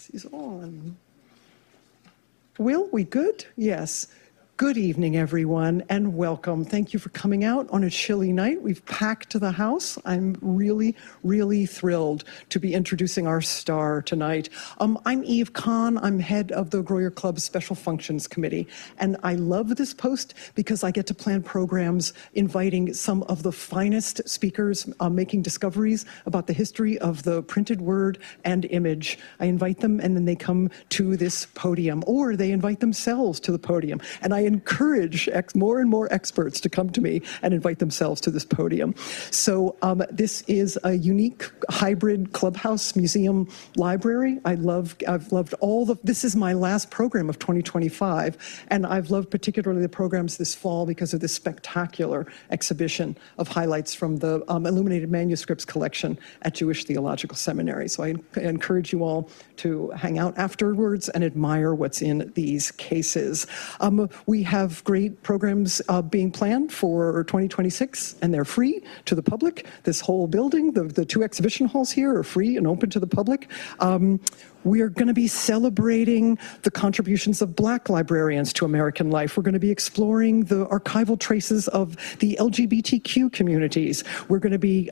Yes, he's on. Will, we good? Yes. Good evening, everyone, and welcome. Thank you for coming out on a chilly night. We've packed the house. I'm really, really thrilled to be introducing our star tonight. I'm Eve Kahn. I'm head of the Grolier Club's Special Functions Committee, and I love this post because I get to plan programs inviting some of the finest speakers making discoveries about the history of the printed word and image. I invite them, and then they come to this podium, or they invite themselves to the podium, and I encourage more and more experts to come to me and invite themselves to this podium. So this is a unique hybrid clubhouse museum library. I've loved this is my last program of 2025, and I've loved particularly the programs this fall because of this spectacular exhibition of highlights from the illuminated manuscripts collection at Jewish Theological Seminary. So I encourage you all to hang out afterwards and admire what's in these cases. We have great programs being planned for 2026, and they're free to the public. This whole building, the two exhibition halls here are free and open to the public. We are going to be celebrating the contributions of Black librarians to American life. We're going to be exploring the archival traces of the LGBTQ communities. We're going to be,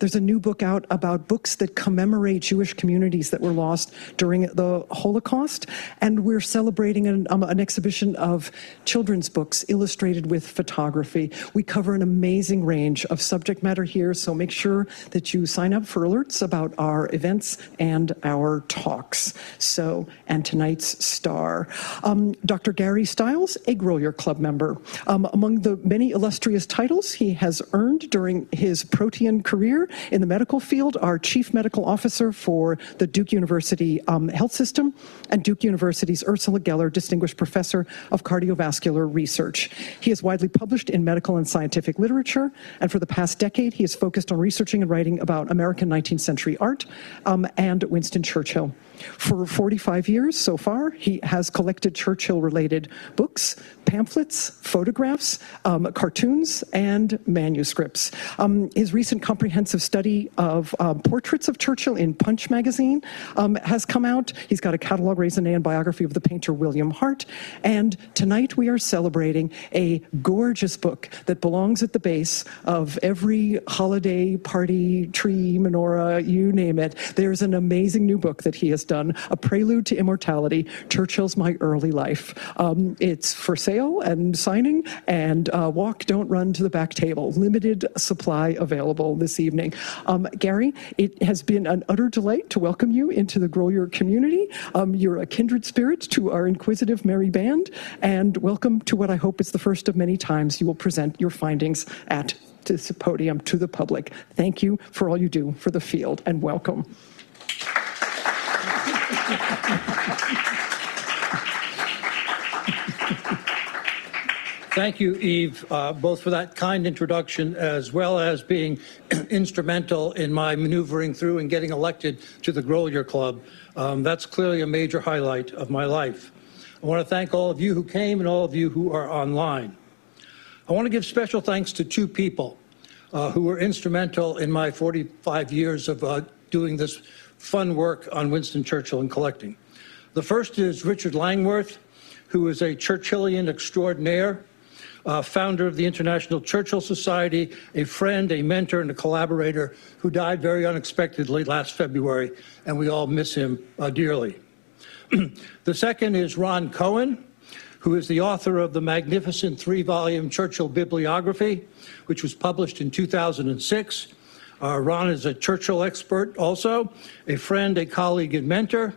there's a new book out about books that commemorate Jewish communities that were lost during the Holocaust. And we're celebrating an exhibition of children's books illustrated with photography. We cover an amazing range of subject matter here, so make sure that you sign up for alerts about our events and our talks. So, and tonight's star, Dr. Gary Stiles, a Grolier Club member. Among the many illustrious titles he has earned during his protean career in the medical field are Chief Medical Officer for the Duke University Health System and Duke University's Ursula Geller Distinguished Professor of Cardiovascular Research. He is widely published in medical and scientific literature, and for the past decade, he has focused on researching and writing about American 19th century art and Winston Churchill. For 45 years so far, he has collected Churchill-related books, pamphlets, photographs, cartoons, and manuscripts. His recent comprehensive study of portraits of Churchill in Punch magazine has come out. He's got a catalog raisonné and biography of the painter William Hart. And tonight we are celebrating a gorgeous book that belongs at the base of every holiday party, tree, menorah, you name it. There's an amazing new book that he has done, A Prelude to Immortality, Churchill's My Early Life. It's for sale and signing, and walk, don't run to the back table. Limited supply available this evening. Gary, it has been an utter delight to welcome you into the Grolier community. You're a kindred spirit to our inquisitive merry band, and welcome to what I hope is the first of many times you will present your findings at this podium to the public. Thank you for all you do for the field, and welcome. Thank you, Eve, both for that kind introduction as well as being instrumental in my maneuvering through and getting elected to the Grolier Club. That's clearly a major highlight of my life. I want to thank all of you who came and all of you who are online. I want to give special thanks to two people who were instrumental in my 45 years of doing this fun work on Winston Churchill and collecting. The first is Richard Langworth, who is a Churchillian extraordinaire, founder of the International Churchill Society, a friend, a mentor, and a collaborator who died very unexpectedly last February, and we all miss him dearly. The second is Ron Cohen, who is the author of the magnificent 3-volume Churchill Bibliography, which was published in 2006. Ron is a Churchill expert also, a friend, a colleague, and mentor.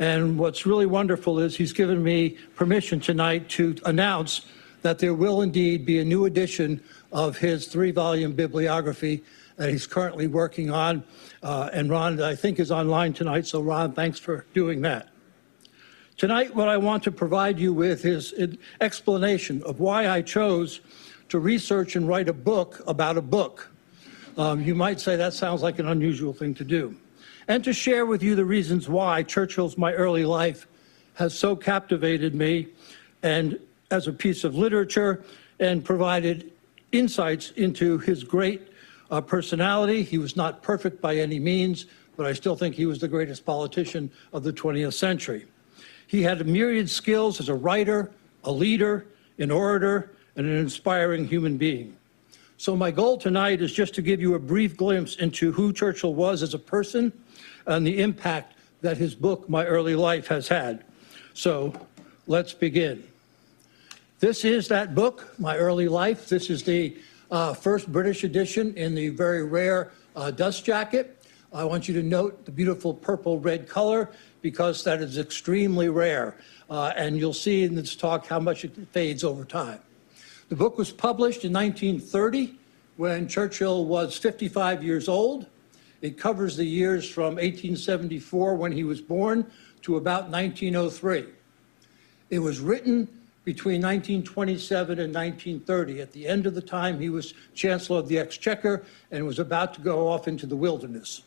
And what's really wonderful is he's given me permission tonight to announce that there will indeed be a new edition of his 3-volume bibliography that he's currently working on. And Ron, I think, is online tonight. So Ron, thanks for doing that. Tonight, what I want to provide you with is an explanation of why I chose to research and write a book about a book. You might say that sounds like an unusual thing to do. And to share with you the reasons why Churchill's My Early Life has so captivated me and as a piece of literature and provided insights into his great personality. He was not perfect by any means, but I still think he was the greatest politician of the 20th century. He had a myriad skills as a writer, a leader, an orator, and an inspiring human being. So my goal tonight is just to give you a brief glimpse into who Churchill was as a person and the impact that his book, My Early Life, has had. So let's begin. This is that book, My Early Life. This is the first British edition in the very rare dust jacket. I want you to note the beautiful purple-red color because that is extremely rare. And you'll see in this talk how much it fades over time. The book was published in 1930 when Churchill was 55 years old. It covers the years from 1874, when he was born, to about 1903. It was written between 1927 and 1930, at the end of the time he was Chancellor of the Exchequer and was about to go off into the wilderness.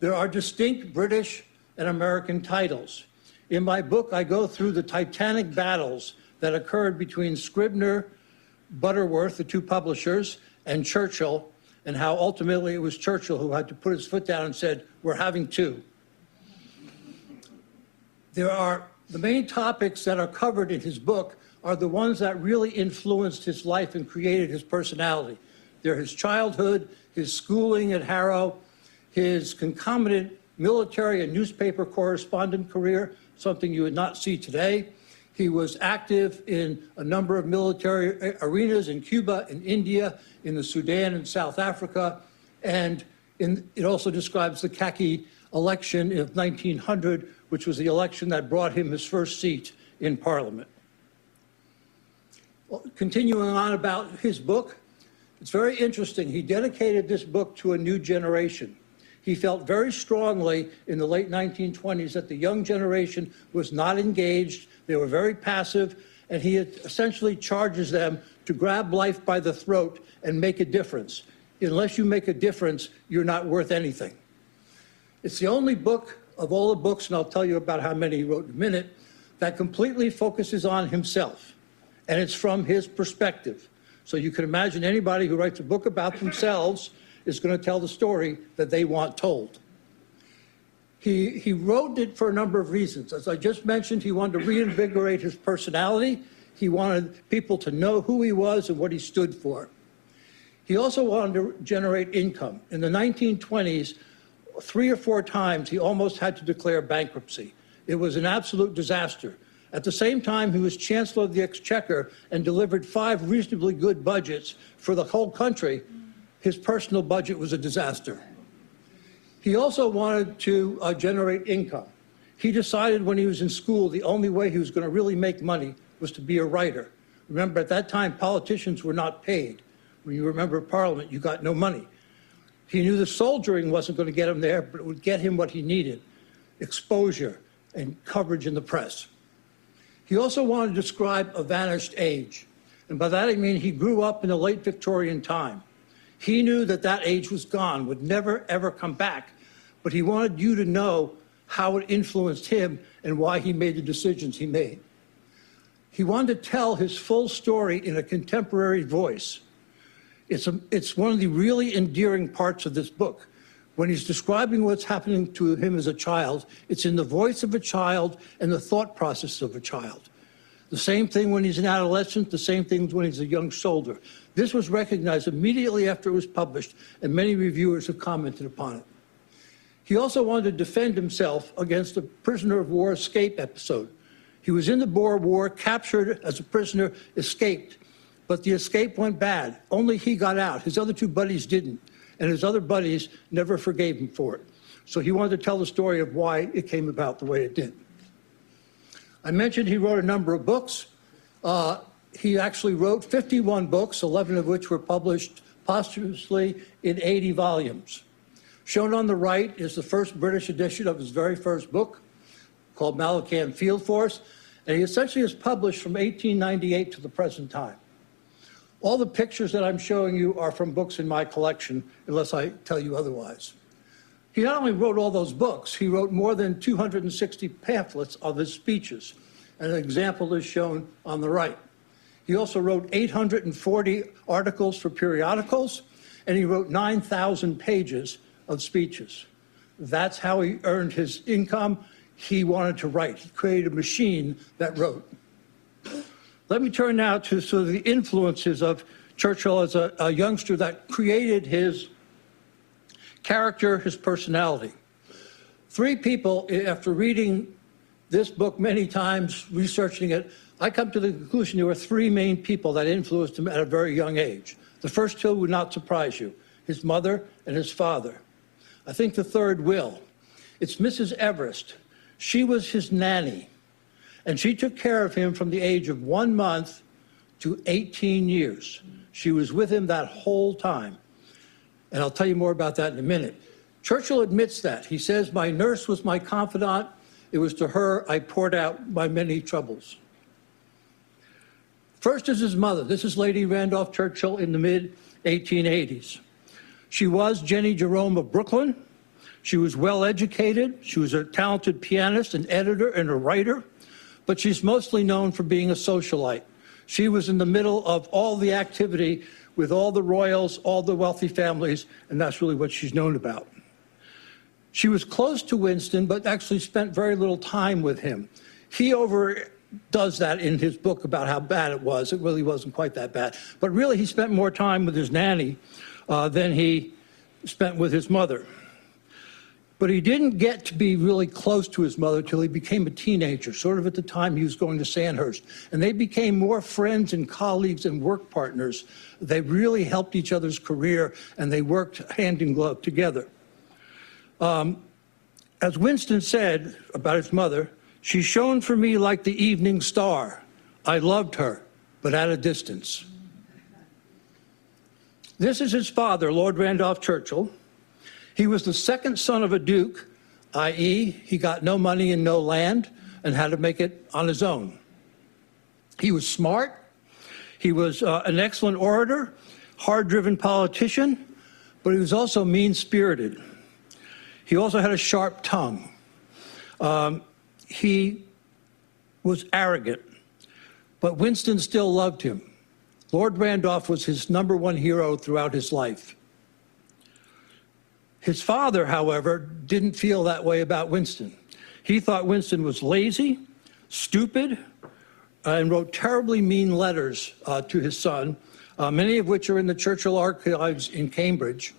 There are distinct British and American titles. In my book, I go through the titanic battles that occurred between Scribner, Butterworth, the two publishers, and Churchill, and how ultimately it was Churchill who had to put his foot down and said, "We're having two." The main topics that are covered in his book are the ones that really influenced his life and created his personality. They're his childhood, his schooling at Harrow, his concomitant military and newspaper correspondent career, something you would not see today. He was active in a number of military arenas in Cuba, in India, in the Sudan and South Africa, and it also describes the khaki election of 1900, which was the election that brought him his first seat in Parliament. Well, continuing on about his book, it's very interesting. He dedicated this book to a new generation. He felt very strongly in the late 1920s that the young generation was not engaged, they were very passive, and he essentially charges them to grab life by the throat and make a difference. Unless you make a difference, you're not worth anything. It's the only book of all the books, and I'll tell you about how many he wrote in a minute, that completely focuses on himself, and it's from his perspective. So you can imagine anybody who writes a book about themselves is going to tell the story that they want told. He wrote it for a number of reasons. As I just mentioned, he wanted to reinvigorate his personality. He wanted people to know who he was and what he stood for. He also wanted to generate income. In the 1920s, 3 or 4 times, he almost had to declare bankruptcy. It was an absolute disaster. At the same time, he was Chancellor of the Exchequer and delivered 5 reasonably good budgets for the whole country. His personal budget was a disaster. He also wanted to generate income. He decided when he was in school the only way he was going to really make money was to be a writer. Remember, at that time, politicians were not paid. When you were a member of Parliament, you got no money. He knew the soldiering wasn't going to get him there, but it would get him what he needed: exposure and coverage in the press. He also wanted to describe a vanished age. And by that I mean he grew up in the late Victorian time. He knew that that age was gone, would never, ever come back. But he wanted you to know how it influenced him and why he made the decisions he made. He wanted to tell his full story in a contemporary voice. It's one of the really endearing parts of this book. When he's describing what's happening to him as a child, it's in the voice of a child and the thought process of a child. The same thing when he's an adolescent, the same thing when he's a young soldier. This was recognized immediately after it was published, and many reviewers have commented upon it. He also wanted to defend himself against a prisoner of war escape episode. He was in the Boer War, captured as a prisoner, escaped, but the escape went bad. Only he got out. His other 2 buddies didn't, and his other buddies never forgave him for it. So he wanted to tell the story of why it came about the way it did. I mentioned he wrote a number of books. He actually wrote 51 books, 11 of which were published posthumously in 80 volumes. Shown on the right is the first British edition of his very first book, called Malakand Field Force, and he essentially is published from 1898 to the present time. All the pictures that I'm showing you are from books in my collection, unless I tell you otherwise. He not only wrote all those books, he wrote more than 260 pamphlets of his speeches, and an example is shown on the right. He also wrote 840 articles for periodicals, and he wrote 9,000 pages of speeches. That's how he earned his income. He wanted to write. He created a machine that wrote. Let me turn now to sort of the influences of Churchill as a youngster that created his character, his personality. Three people, after reading this book many times, researching it, I come to the conclusion there were three main people that influenced him at a very young age. The first two would not surprise you, his mother and his father. I think the third will. It's Mrs. Everest. She was his nanny, and she took care of him from the age of 1 month to 18 years. She was with him that whole time. And I'll tell you more about that in a minute. Churchill admits that. He says, "My nurse was my confidant. It was to her I poured out my many troubles." First is his mother. This is Lady Randolph Churchill in the mid-1880s. She was Jenny Jerome of Brooklyn. She was well educated. She was a talented pianist, an editor, and a writer, but she's mostly known for being a socialite. She was in the middle of all the activity with all the royals, all the wealthy families, and that's really what she's known about. She was close to Winston, but actually spent very little time with him. He overdoes that in his book about how bad it was. It really wasn't quite that bad. But really, he spent more time with his nanny than he spent with his mother. But he didn't get to be really close to his mother till he became a teenager, sort of at the time he was going to Sandhurst. And they became more friends and colleagues and work partners. They really helped each other's career, and they worked hand in glove together. As Winston said about his mother, "She shone for me like the evening star. I loved her, but at a distance." This is his father, Lord Randolph Churchill. He was the second son of a duke, i.e., he got no money and no land and had to make it on his own. He was smart. He was an excellent orator, hard-driven politician, but he was also mean-spirited. He also had a sharp tongue. He was arrogant, but Winston still loved him. Lord Randolph was his #1 hero throughout his life. His father, however, didn't feel that way about Winston. He thought Winston was lazy, stupid, and wrote terribly mean letters to his son, many of which are in the Churchill archives in Cambridge.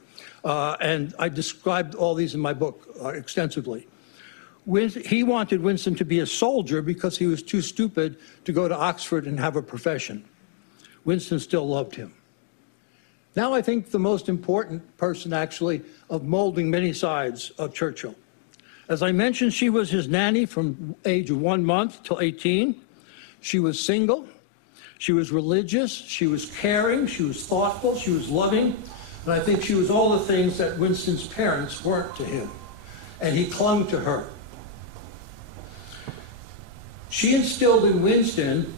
And I described all these in my book extensively. He wanted Winston to be a soldier because he was too stupid to go to Oxford and have a profession. Winston still loved him. Now I think the most important person, actually, of molding many sides of Churchill. As I mentioned, she was his nanny from age of 1 month till 18. She was single. She was religious. She was caring. She was thoughtful. She was loving. And I think she was all the things that Winston's parents weren't to him. And he clung to her. She instilled in Winston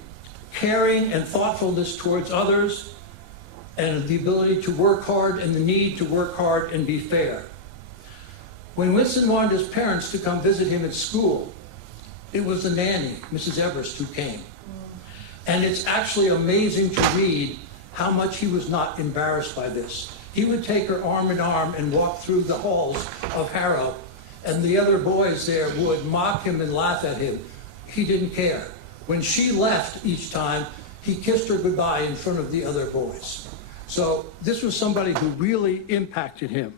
caring and thoughtfulness towards others, and the ability to work hard and the need to work hard and be fair. When Winston wanted his parents to come visit him at school, it was the nanny, Mrs. Everest, who came. And it's actually amazing to read how much he was not embarrassed by this. He would take her arm in arm and walk through the halls of Harrow, and the other boys there would mock him and laugh at him. He didn't care. When she left each time, he kissed her goodbye in front of the other boys. So this was somebody who really impacted him.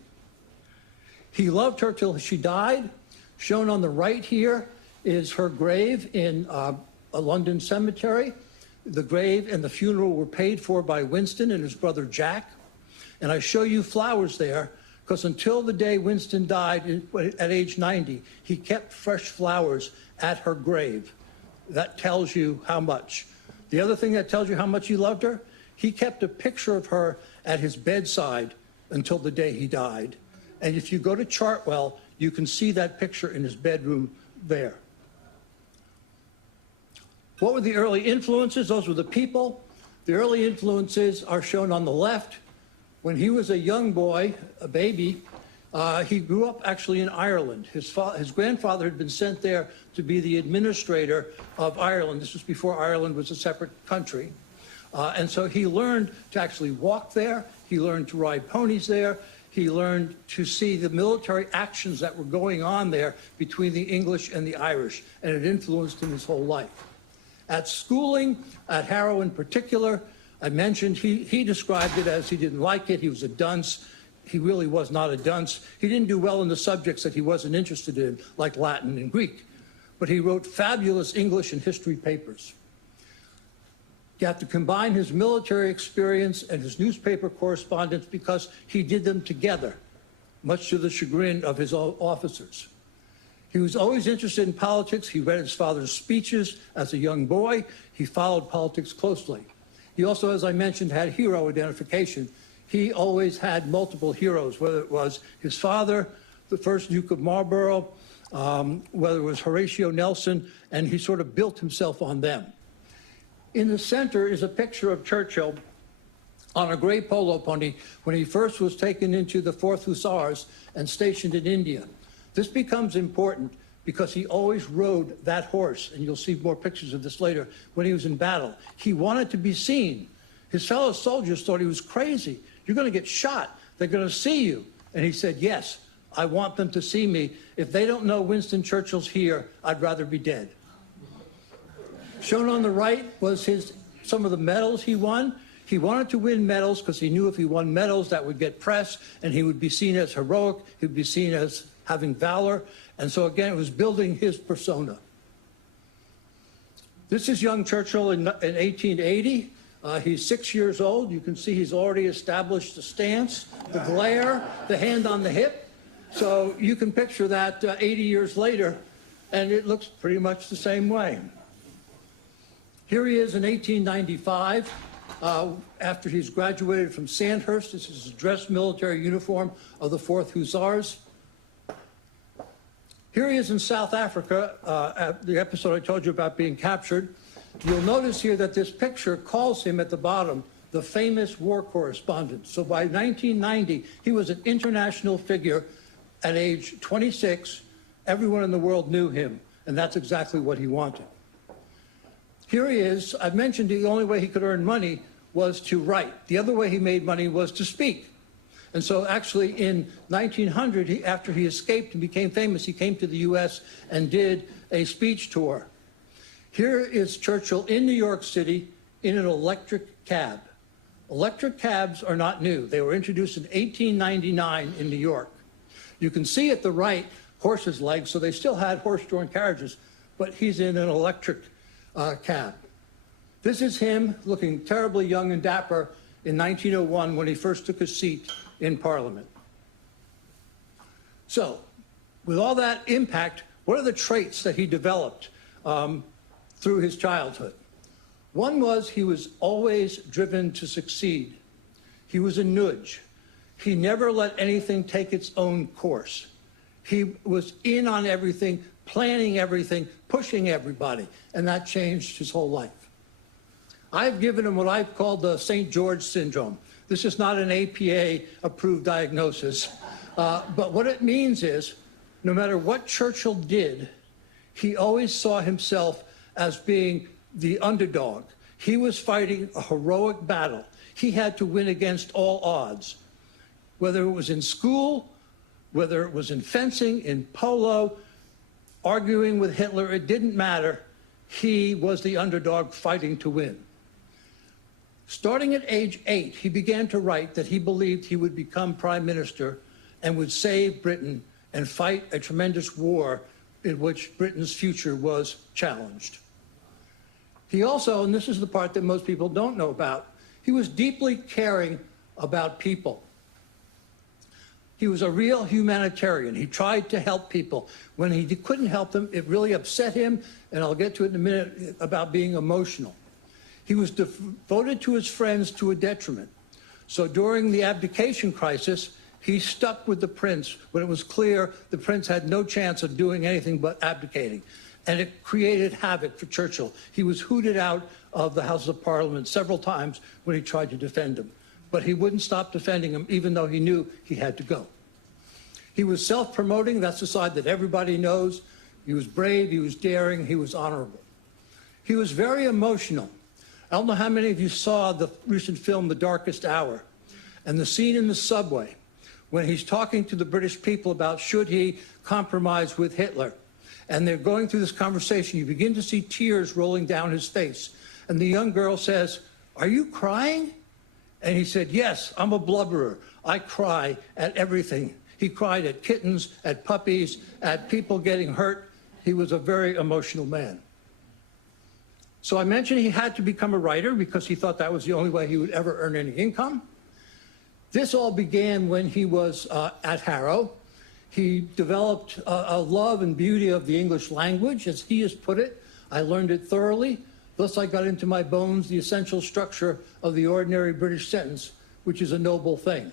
He loved her till she died. Shown on the right here is her grave in a London cemetery. The grave and the funeral were paid for by Winston and his brother Jack. And I show you flowers there because until the day Winston died at age 90, he kept fresh flowers at her grave. That tells you how much. The other thing that tells you how much he loved her, he kept a picture of her at his bedside until the day he died. And if you go to Chartwell, you can see that picture in his bedroom there. What were the early influences? Those were the people. The early influences are shown on the left. When he was a young boy, a baby, he grew up actually in Ireland. His grandfather had been sent there to be the administrator of Ireland. This was before Ireland was a separate country. And so he learned to actually walk there. He learned to ride ponies there. he learned to see the military actions that were going on there between the English and the Irish, and it influenced him his whole life. At schooling, at Harrow in particular, I mentioned he described it as he didn't like it, he was a dunce. He really was not a dunce. He didn't do well in the subjects that he wasn't interested in, like Latin and Greek, but he wrote fabulous English and history papers. You have to combine his military experience and his newspaper correspondence because he did them together, much to the chagrin of his officers. He was always interested in politics. He read his father's speeches as a young boy. He followed politics closely. He also, as I mentioned, had hero identification. He always had multiple heroes, whether it was his father, the first Duke of Marlborough, whether it was Horatio Nelson, and he sort of built himself on them. In the center is a picture of Churchill on a gray polo pony when he first was taken into the 4th Hussars and stationed in India. This becomes important because he always rode that horse, and you'll see more pictures of this later, when he was in battle. He wanted to be seen. His fellow soldiers thought he was crazy. You're going to get shot. They're going to see you. And he said, yes, I want them to see me. If they don't know Winston Churchill's here, I'd rather be dead. Shown on the right was some of the medals he won. He wanted to win medals because he knew if he won medals, that would get press, and he would be seen as heroic. He would be seen as having valor. And so, again, it was building his persona. This is young Churchill in 1880. He's 6 years old. You can see he's already established the stance, the glare, the hand on the hip. So you can picture that 80 years later, and it looks pretty much the same way. Here he is in 1895, after he's graduated from Sandhurst. This is his dress military uniform of the 4th Hussars. Here he is in South Africa, at the episode I told you about being captured. You'll notice here that this picture calls him at the bottom the famous war correspondent. So by 1990, he was an international figure. At age 26, everyone in the world knew him, and that's exactly what he wanted. Here he is. I mentioned the only way he could earn money was to write. The other way he made money was to speak. And so actually in 1900, after he escaped and became famous, he came to the US and did a speech tour. Here is Churchill in New York City in an electric cab. Electric cabs are not new. They were introduced in 1899 in New York. You can see at the right horses' legs, so they still had horse-drawn carriages, but he's in an electric cab. This is him looking terribly young and dapper in 1901 when he first took his seat in Parliament. So, with all that impact, what are the traits that he developed through his childhood? One was he was always driven to succeed. He was a nudge. He never let anything take its own course. He was in on everything, planning everything, pushing everybody, and that changed his whole life. I've given him what I've called the St. George syndrome. This is not an APA-approved diagnosis, but what it means is, no matter what Churchill did, he always saw himself as being the underdog. He was fighting a heroic battle. He had to win against all odds. Whether it was in school, whether it was in fencing, in polo, arguing with Hitler, it didn't matter. He was the underdog fighting to win. Starting at age 8, he began to write that he believed he would become prime minister and would save Britain and fight a tremendous war in which Britain's future was challenged. He also, and this is the part that most people don't know about, he was deeply caring about people. He was a real humanitarian. He tried to help people. When he couldn't help them, it really upset him, and I'll get to it in a minute about being emotional. He was devoted to his friends to a detriment. So during the abdication crisis, he stuck with the prince when it was clear the prince had no chance of doing anything but abdicating. And it created havoc for Churchill. He was hooted out of the House of Parliament several times when he tried to defend him. But he wouldn't stop defending him, even though he knew he had to go. He was self-promoting. That's the side that everybody knows. He was brave, he was daring, he was honorable. He was very emotional. I don't know how many of you saw the recent film, The Darkest Hour, and the scene in the subway when he's talking to the British people about should he compromise with Hitler. And they're going through this conversation. You begin to see tears rolling down his face. And the young girl says, "Are you crying?" And he said, "Yes, I'm a blubberer. I cry at everything." He cried at kittens, at puppies, at people getting hurt. He was a very emotional man. So I mentioned he had to become a writer because he thought that was the only way he would ever earn any income. This all began when he was at Harrow. He developed a love and beauty of the English language, as he has put it. I learned it thoroughly. Thus I got into my bones the essential structure of the ordinary British sentence, which is a noble thing.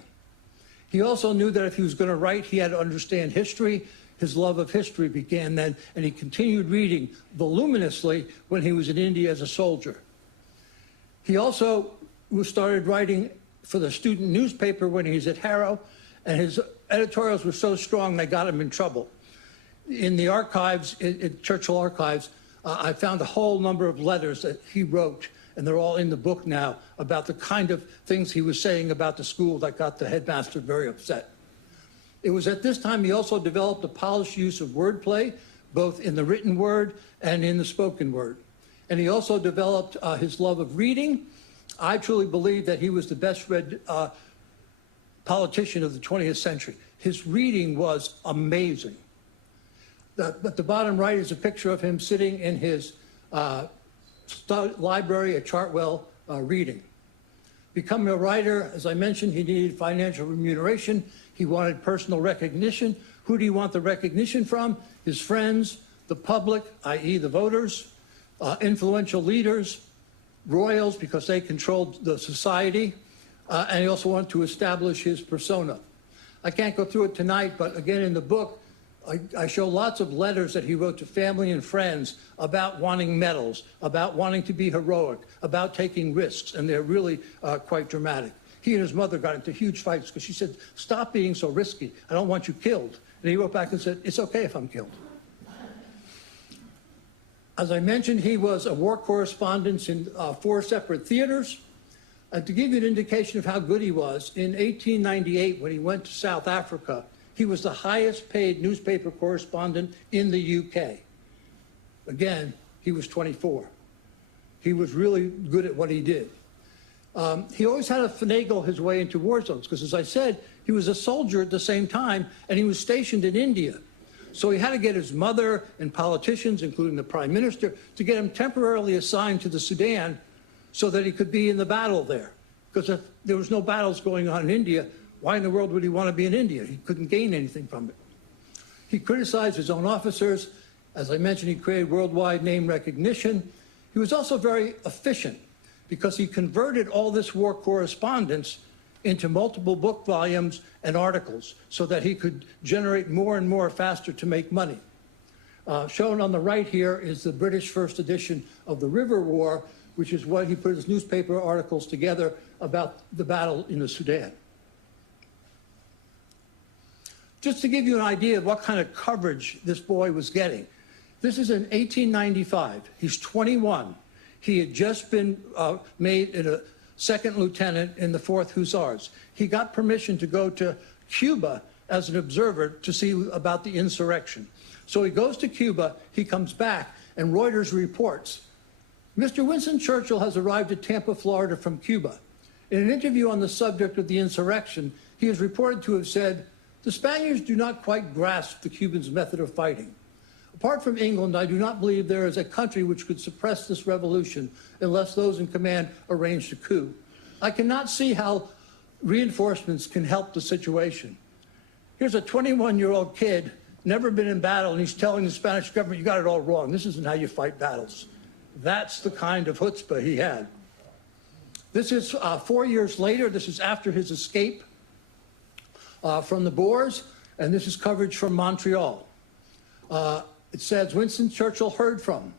He also knew that if he was going to write, he had to understand history. His love of history began then, and he continued reading voluminously when he was in India as a soldier. He also started writing for the student newspaper when he was at Harrow, and his editorials were so strong they got him in trouble. In the archives, in Churchill archives, I found a whole number of letters that he wrote, and they're all in the book now, about the kind of things he was saying about the school that got the headmaster very upset. It was at this time he also developed a polished use of wordplay, both in the written word and in the spoken word. And he also developed his love of reading. I truly believe that he was the best read politician of the 20th century. His reading was amazing. But the bottom right is a picture of him sitting in his library at Chartwell reading. Becoming a writer, as I mentioned, he needed financial remuneration. He wanted personal recognition. Who do you want the recognition from? His friends, the public, i.e. the voters, influential leaders, royals, because they controlled the society, and he also wanted to establish his persona. I can't go through it tonight, but again, in the book, I show lots of letters that he wrote to family and friends about wanting medals, about wanting to be heroic, about taking risks, and they're really quite dramatic. He and his mother got into huge fights because she said, "Stop being so risky. I don't want you killed." And he wrote back and said, "It's okay if I'm killed." As I mentioned, he was a war correspondent in 4 separate theaters. And to give you an indication of how good he was, in 1898, when he went to South Africa, he was the highest paid newspaper correspondent in the UK. Again, he was 24. He was really good at what he did. He always had to finagle his way into war zones because, as I said, he was a soldier at the same time, and he was stationed in India. So he had to get his mother and politicians, including the prime minister, to get him temporarily assigned to the Sudan so that he could be in the battle there. Because if there was no battles going on in India, why in the world would he want to be in India? He couldn't gain anything from it. He criticized his own officers. As I mentioned, he created worldwide name recognition. He was also very efficient because he converted all this war correspondence into multiple book volumes and articles so that he could generate more and more faster to make money. Shown on the right here is the British first edition of the River War, which is what he put his newspaper articles together about the battle in the Sudan. Just to give you an idea of what kind of coverage this boy was getting, this is in 1895. He's 21. He had just been made a second lieutenant in the 4th Hussars. He got permission to go to Cuba as an observer to see about the insurrection. So he goes to Cuba, he comes back, and Reuters reports, "Mr. Winston Churchill has arrived at Tampa, Florida from Cuba. In an interview on the subject of the insurrection, he is reported to have said, 'The Spaniards do not quite grasp the Cubans' method of fighting. Apart from England, I do not believe there is a country which could suppress this revolution unless those in command arranged a coup. I cannot see how reinforcements can help the situation.'" Here's a 21-year-old kid, never been in battle, and he's telling the Spanish government, "You got it all wrong. This isn't how you fight battles." That's the kind of chutzpah he had. This is 4 years later. This is after his escape from the Boers, and this is coverage from Montreal. It says, "Winston Churchill heard from.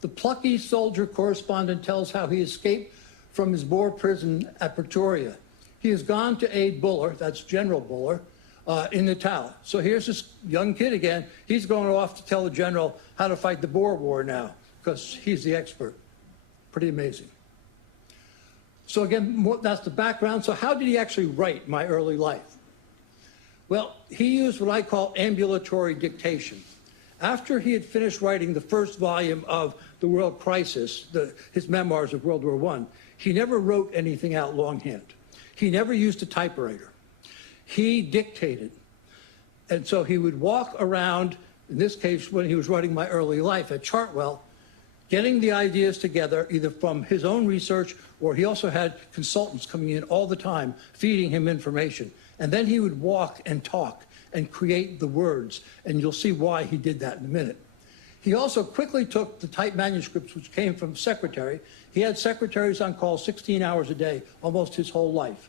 The plucky soldier correspondent tells how he escaped from his Boer prison at Pretoria. He has gone to aid Buller," that's General Buller, "in Natal." So here's this young kid again. He's going off to tell the general how to fight the Boer War now because he's the expert. Pretty amazing. So again, that's the background. So how did he actually write My Early Life? Well, he used what I call ambulatory dictation. After he had finished writing the first volume of The World Crisis, his memoirs of World War I, he never wrote anything out longhand. He never used a typewriter. He dictated. And so he would walk around, in this case, when he was writing My Early Life at Chartwell, getting the ideas together, either from his own research, or he also had consultants coming in all the time, feeding him information. And then he would walk and talk and create the words, and you'll see why he did that in a minute. He also quickly took the typed manuscripts, which came from secretary. He had secretaries on call 16 hours a day, almost his whole life,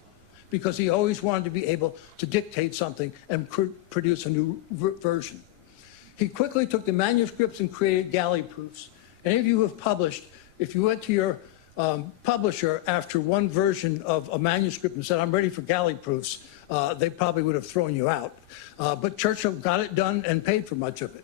because he always wanted to be able to dictate something and produce a new version. He quickly took the manuscripts and created galley proofs. Any of you who have published, if you went to your publisher after one version of a manuscript and said, I'm ready for galley proofs, they probably would have thrown you out. But Churchill got it done and paid for much of it.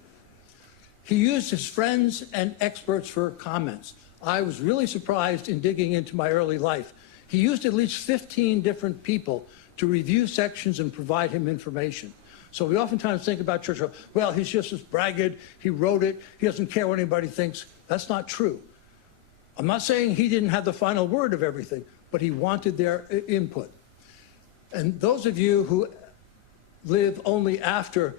He used his friends and experts for comments. I was really surprised in digging into My Early Life. He used at least 15 different people to review sections and provide him information. So we oftentimes think about Churchill, well, he's just this braggart, he wrote it, he doesn't care what anybody thinks. That's not true. I'm not saying he didn't have the final word of everything, but he wanted their input. And those of you who live only after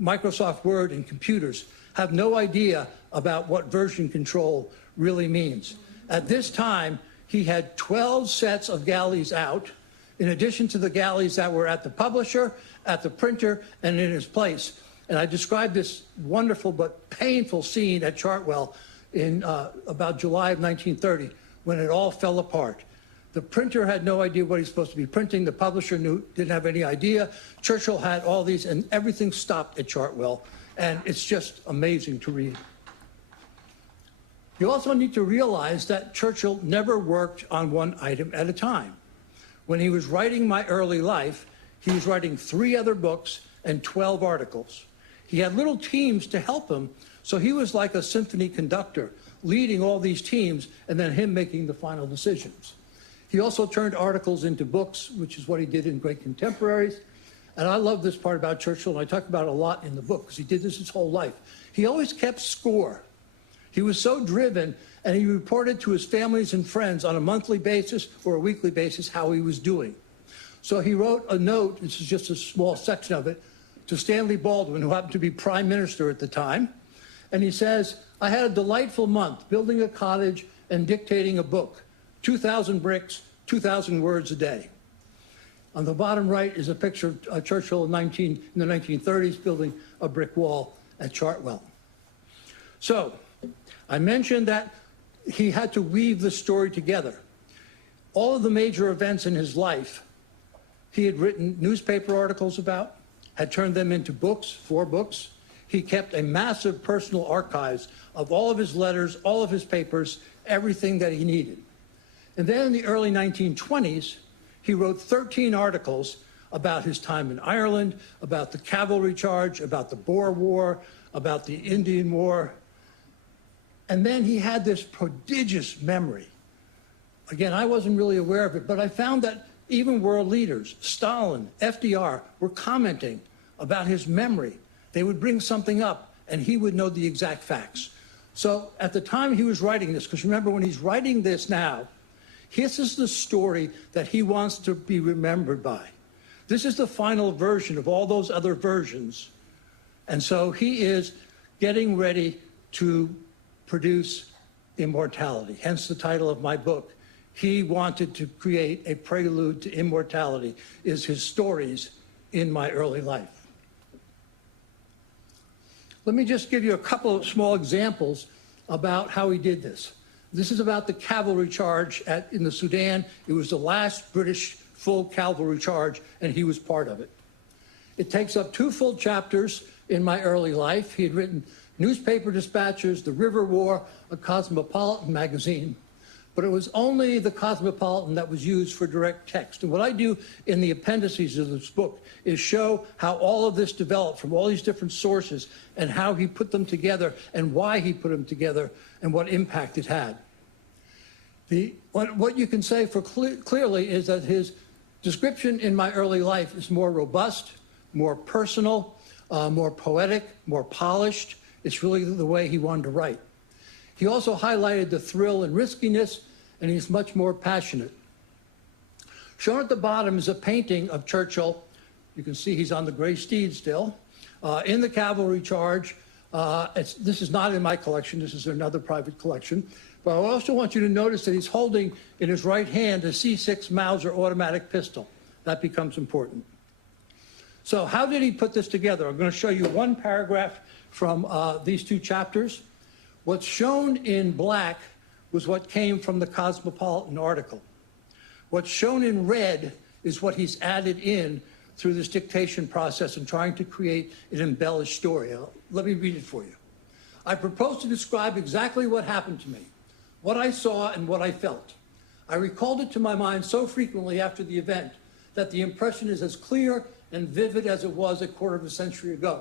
Microsoft Word and computers have no idea about what version control really means. At this time, he had 12 sets of galleys out, in addition to the galleys that were at the publisher, at the printer, and in his place. And I described this wonderful but painful scene at Chartwell in about July of 1930, when it all fell apart. The printer had no idea what he's supposed to be printing. The publisher didn't have any idea. Churchill had all these, and everything stopped at Chartwell. And it's just amazing to read. You also need to realize that Churchill never worked on one item at a time. When he was writing My Early Life, he was writing 3 other books and 12 articles. He had little teams to help him, so he was like a symphony conductor, leading all these teams and then him making the final decisions. He also turned articles into books, which is what he did in Great Contemporaries. And I love this part about Churchill, and I talk about it a lot in the book, because he did this his whole life. He always kept score. He was so driven, and he reported to his families and friends on a monthly basis or a weekly basis how he was doing. So he wrote a note, this is just a small section of it, to Stanley Baldwin, who happened to be prime minister at the time. And he says, I had a delightful month building a cottage and dictating a book, 2,000 bricks, 2,000 words a day. On the bottom right is a picture of Churchill in the 1930s building a brick wall at Chartwell. So I mentioned that he had to weave the story together. All of the major events in his life, he had written newspaper articles about, had turned them into books, 4 books. He kept a massive personal archives of all of his letters, all of his papers, everything that he needed. And then in the early 1920s, he wrote 13 articles about his time in Ireland, about the cavalry charge, about the Boer War, about the Indian War. And then he had this prodigious memory. Again, I wasn't really aware of it, but I found that even world leaders, Stalin, FDR, were commenting about his memory. They would bring something up, and he would know the exact facts. So at the time he was writing this, because remember, when he's writing this now, this is the story that he wants to be remembered by. This is the final version of all those other versions. And so he is getting ready to produce Immortality, hence the title of my book. He wanted to create a prelude to immortality, is his stories in My Early Life. Let me just give you a couple of small examples about how he did this. This is about the cavalry charge in the Sudan. It was the last British full cavalry charge, and he was part of it. It takes up 2 full chapters in My Early Life. He had written newspaper dispatches, the River War, a Cosmopolitan magazine. But it was only the Cosmopolitan that was used for direct text. And what I do in the appendices of this book is show how all of this developed from all these different sources and how he put them together and why he put them together and what impact it had. What you can say clearly is that his Description in my early life is more robust, more personal, more poetic, more polished. It's really the way he wanted to write. He also highlighted the thrill and riskiness, and he's much more passionate. Shown at the bottom is a painting of Churchill. You can see he's on the gray steed still, in the cavalry charge. This is not in my collection. This is another private collection. But I also want you to notice that he's holding in his right hand a C6 Mauser automatic pistol. That becomes important. So how did he put this together? I'm going to show you one paragraph from these two chapters. What's shown in black was what came from the Cosmopolitan article. What's shown in red is what he's added in through this dictation process and trying to create an embellished story. Let me read it for you. I propose to describe exactly what happened to me, what I saw and what I felt. I recalled it to my mind so frequently after the event that the impression is as clear and vivid as it was a quarter of a century ago.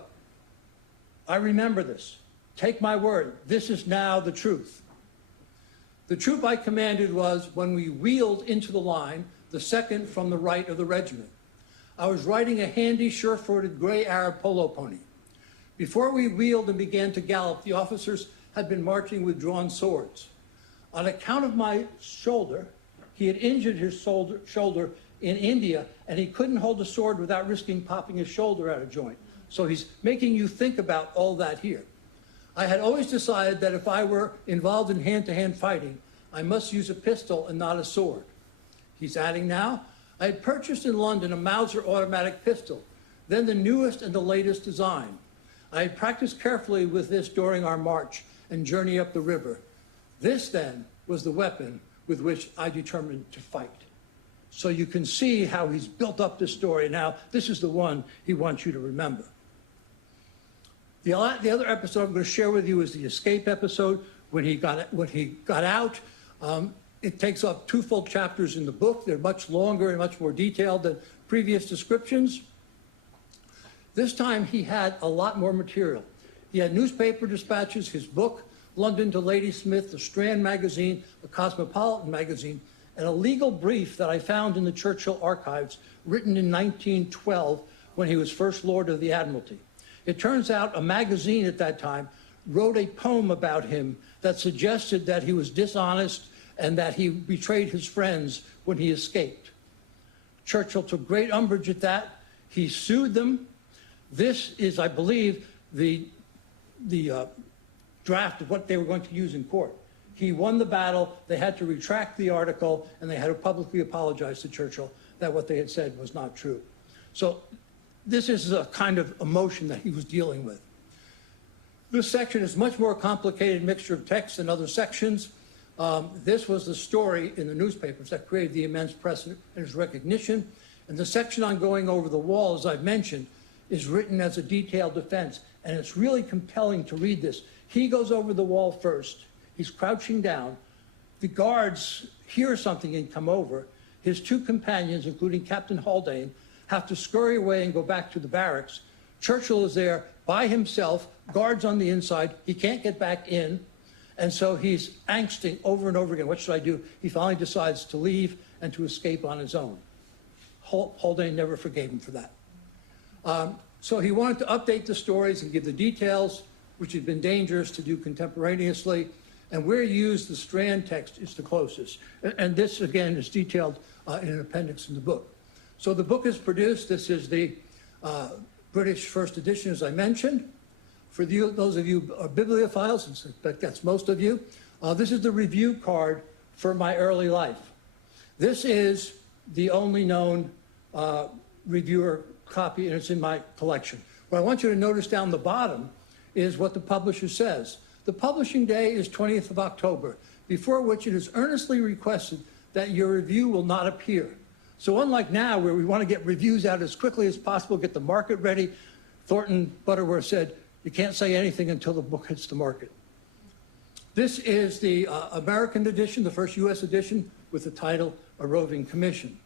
I remember this. Take my word, this is now the truth. The troop I commanded was when we wheeled into the line, the second from the right of the regiment. I was riding a handy, sure-footed gray Arab polo pony. Before we wheeled and began to gallop, the officers had been marching with drawn swords. On account of my shoulder, he had injured his shoulder in India, and he couldn't hold a sword without risking popping his shoulder out of joint. So he's making you think about all that here. I had always decided that if I were involved in hand-to-hand fighting, I must use a pistol and not a sword. He's adding now, I had purchased in London a Mauser automatic pistol, then the newest and the latest design. I had practiced carefully with this during our march and journey up the river. This, then, was the weapon with which I determined to fight. So you can see how he's built up this story. Now, this is the one he wants you to remember. The other episode I'm going to share with you is the escape episode when he got out. It takes up 2 full chapters in the book. They're much longer and much more detailed than previous descriptions. This time he had a lot more material. He had newspaper dispatches, his book, London to Ladysmith, the Strand magazine, the Cosmopolitan magazine, and a legal brief that I found in the Churchill archives written in 1912 when he was First Lord of the Admiralty. It turns out a magazine at that time wrote a poem about him that suggested that he was dishonest and that he betrayed his friends when he escaped. Churchill took great umbrage at that. He sued them. This is, I believe, the draft of what they were going to use in court. He won the battle. They had to retract the article, and they had to publicly apologize to Churchill that what they had said was not true. So this is a kind of emotion that he was dealing with. This section is much more complicated mixture of text than other sections. This was the story in the newspapers that created the immense press and its recognition. And the section on going over the wall, as I've mentioned, is written as a detailed defense. And it's really compelling to read this. He goes over the wall first. He's crouching down. The guards hear something and come over. His 2 companions, including Captain Haldane, have to scurry away and go back to the barracks. Churchill is there by himself, guards on the inside. He can't get back in. And so he's angsting over and over again. What should I do? He finally decides to leave and to escape on his own. Haldane never forgave him for that. So he wanted to update the stories and give the details, which had been dangerous to do contemporaneously. And where he used the Strand text is the closest. And this, again, is detailed in an appendix in the book. So the book is produced. This is the British first edition, as I mentioned. For those of you who are bibliophiles, and I suspect that's most of you, this is the review card for my early life. This is the only known reviewer copy, and it's in my collection. What I want you to notice down the bottom is what the publisher says. The publishing day is 20th of October, before which it is earnestly requested that your review will not appear. So unlike now, where we want to get reviews out as quickly as possible, get the market ready, Thornton Butterworth said, you can't say anything until the book hits the market. This is the American edition, the first U.S. edition, with the title A Roving Commission.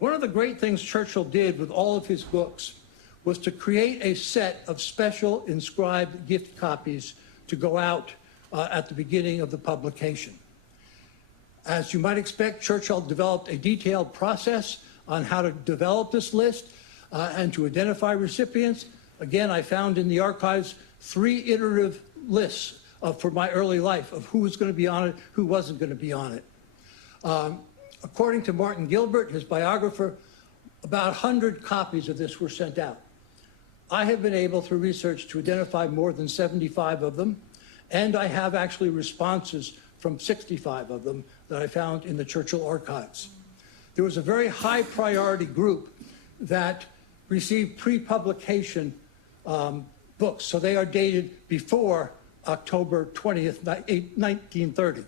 One of the great things Churchill did with all of his books was to create a set of special inscribed gift copies to go out at the beginning of the publication. As you might expect, Churchill developed a detailed process on how to develop this list and to identify recipients. Again, I found in the archives 3 iterative lists for my early life of who was going to be on it, who wasn't going to be on it. According to Martin Gilbert, his biographer, about 100 copies of this were sent out. I have been able, through research, to identify more than 75 of them, and I have actually responses from 65 of them that I found in the Churchill archives. There was a very high priority group that received pre-publication books, so they are dated before October 20th, 1930.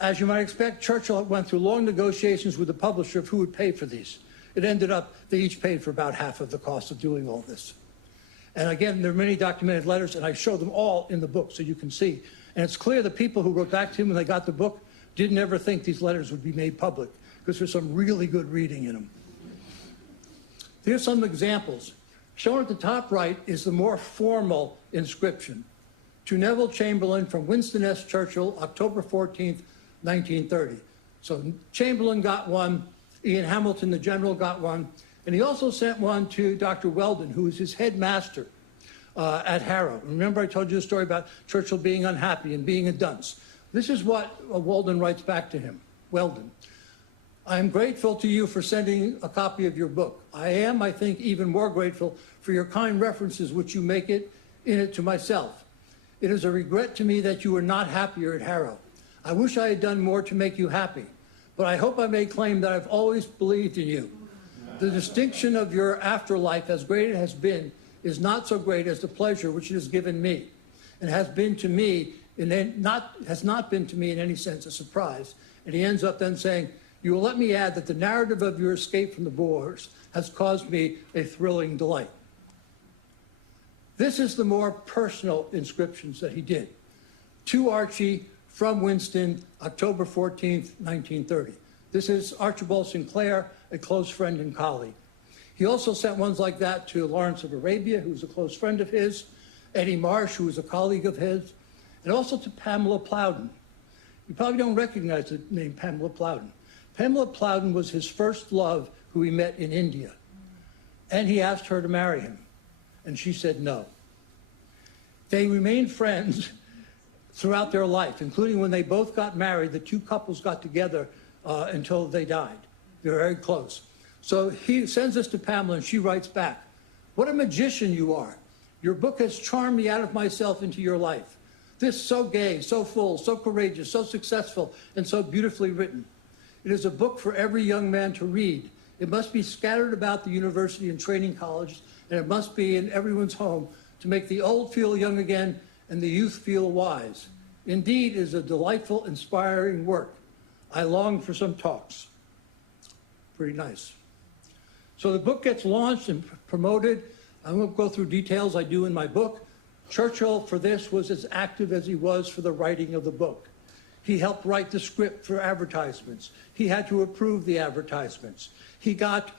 As you might expect, Churchill went through long negotiations with the publisher of who would pay for these. It ended up they each paid for about half of the cost of doing all this. And again, there are many documented letters, and I show them all in the book so you can see. And it's clear the people who wrote back to him when they got the book didn't ever think these letters would be made public, because there's some really good reading in them. Here's some examples. Shown at the top right is the more formal inscription. To Neville Chamberlain from Winston S. Churchill, October 14th, 1930. So Chamberlain got one, Ian Hamilton, the general, got one, and he also sent one to Dr. Weldon, who was his headmaster at Harrow. Remember I told you the story about Churchill being unhappy and being a dunce. This is what Weldon writes back to him. Weldon: I am grateful to you for sending a copy of your book. I am, I think, even more grateful for your kind references which you make in it to myself. It is a regret to me that you were not happier at Harrow. I wish I had done more to make you happy, but I hope I may claim that I've always believed in you. The distinction of your afterlife, as great as it has been, is not so great as the pleasure which it has given me, and has been to me has not been to me in any sense a surprise. And he ends up then saying, you will let me add that the narrative of your escape from the Boers has caused me a thrilling delight. This is the more personal inscriptions that he did. To Archie, from Winston, October 14th, 1930. This is Archibald Sinclair, a close friend and colleague. He also sent ones like that to Lawrence of Arabia, who was a close friend of his, Eddie Marsh, who was a colleague of his, and also to Pamela Plowden. You probably don't recognize the name Pamela Plowden. Pamela Plowden was his first love, who he met in India. And he asked her to marry him, and she said no. They remained friends throughout their life, including when they both got married. The two couples got together until they died. They were very close. So he sends this to Pamela, and she writes back, what a magician you are. Your book has charmed me out of myself into your life. This so gay, so full, so courageous, so successful, and so beautifully written. It is a book for every young man to read. It must be scattered about the university and training colleges, and it must be in everyone's home to make the old feel young again and the youth feel wise. Indeed, it is a delightful, inspiring work. I long for some talks. Pretty nice. So the book gets launched and promoted. I won't go through details I do in my book. Churchill, for this, was as active as he was for the writing of the book. He helped write the script for advertisements. He had to approve the advertisements. He got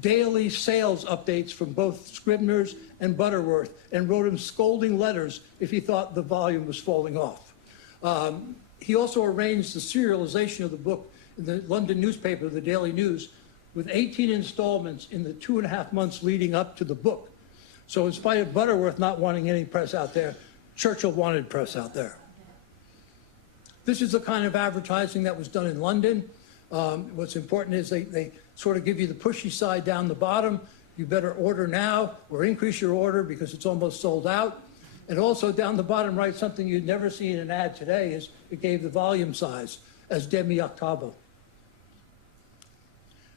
daily sales updates from both Scribner's and Butterworth and wrote him scolding letters if he thought the volume was falling off. He also arranged the serialization of the book in the London newspaper, the Daily News, with 18 installments in the 2.5 months leading up to the book. So in spite of Butterworth not wanting any press out there, Churchill wanted press out there. This is the kind of advertising that was done in London. What's important is they sort of give you the pushy side down the bottom. You better order now or increase your order because it's almost sold out. And also down the bottom right, something you'd never see in an ad today is it gave the volume size as demi-octavo.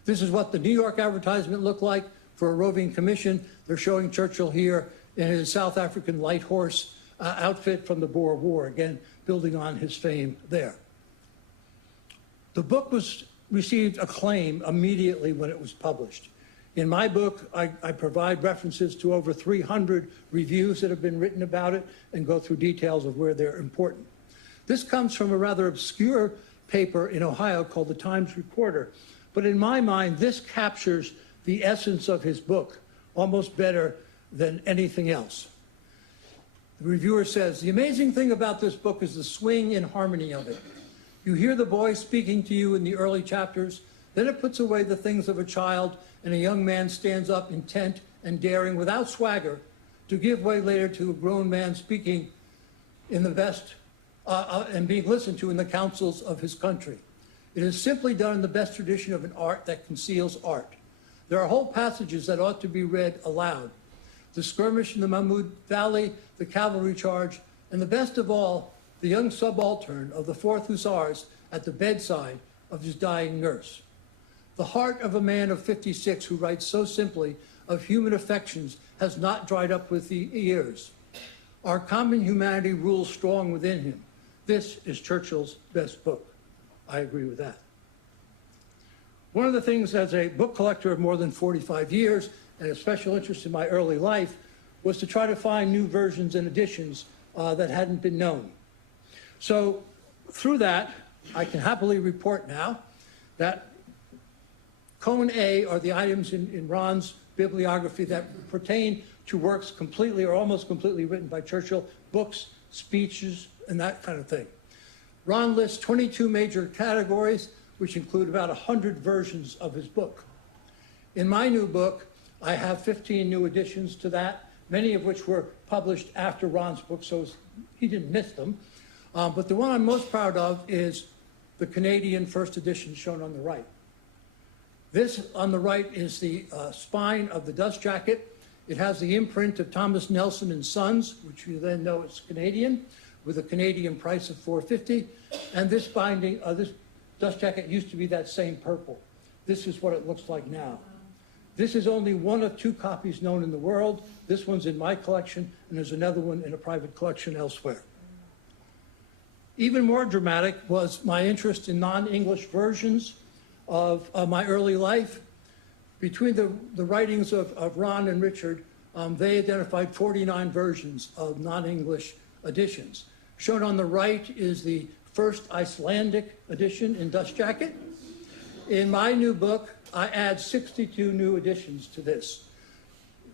This is what the New York advertisement looked like for a roving commission. They're showing Churchill here in his South African light horse outfit from the Boer War, again, building on his fame there. The book received acclaim immediately when it was published. In my book, I provide references to over 300 reviews that have been written about it and go through details of where they're important. This comes from a rather obscure paper in Ohio called the Times Recorder, but in my mind, this captures the essence of his book almost better than anything else. The reviewer says, the amazing thing about this book is the swing and harmony of it. You hear the voice speaking to you in the early chapters, then it puts away the things of a child, and a young man stands up intent and daring without swagger to give way later to a grown man speaking in the best and being listened to in the councils of his country. It is simply done in the best tradition of an art that conceals art. There are whole passages that ought to be read aloud. The skirmish in the Mahmoud Valley, the cavalry charge, and the best of all, the young subaltern of the 4th Hussars at the bedside of his dying nurse. The heart of a man of 56 who writes so simply of human affections has not dried up with the years. Our common humanity rules strong within him. This is Churchill's best book. I agree with that. One of the things as a book collector of more than 45 years and a special interest in my early life was to try to find new versions and editions that hadn't been known. So through that, I can happily report now that Cone A are the items in Ron's bibliography that pertain to works completely or almost completely written by Churchill, books, speeches, and that kind of thing. Ron lists 22 major categories, which include about 100 versions of his book. In my new book, I have 15 new additions to that, many of which were published after Ron's book, so he didn't miss them. But the one I'm most proud of is the Canadian first edition shown on the right. This on the right is the spine of the dust jacket. It has the imprint of Thomas Nelson and Sons, which you then know is Canadian, with a Canadian price of $4.50. And this binding, this dust jacket used to be that same purple. This is what it looks like now. This is only one of 2 copies known in the world. This one's in my collection, and there's another one in a private collection elsewhere. Even more dramatic was my interest in non-English versions of my early life. Between the writings of Ron and Richard, they identified 49 versions of non-English editions. Shown on the right is the first Icelandic edition in dust jacket. In my new book, I add 62 new additions to this,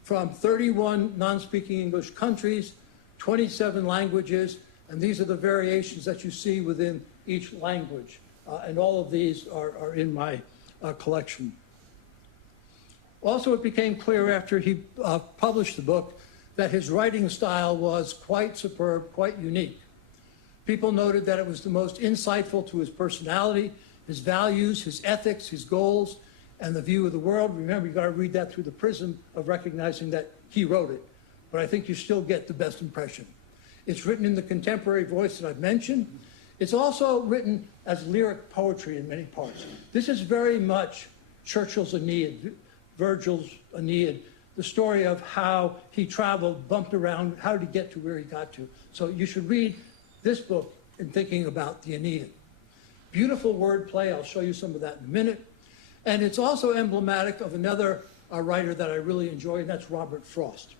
from 31 non-speaking English countries, 27 languages, and these are the variations that you see within each language. And all of these are in my collection. Also, it became clear after he published the book that his writing style was quite superb, quite unique. People noted that it was the most insightful to his personality, his values, his ethics, his goals, and the view of the world. Remember, you've got to read that through the prism of recognizing that he wrote it. But I think you still get the best impression. It's written in the contemporary voice that I've mentioned. It's also written as lyric poetry in many parts. This is very much Churchill's Aeneid, Virgil's Aeneid, the story of how he traveled, bumped around, how to get to where he got to. So you should read this book in thinking about the Aeneid. Beautiful wordplay, I'll show you some of that in a minute. And it's also emblematic of another writer that I really enjoy, and that's Robert Frost.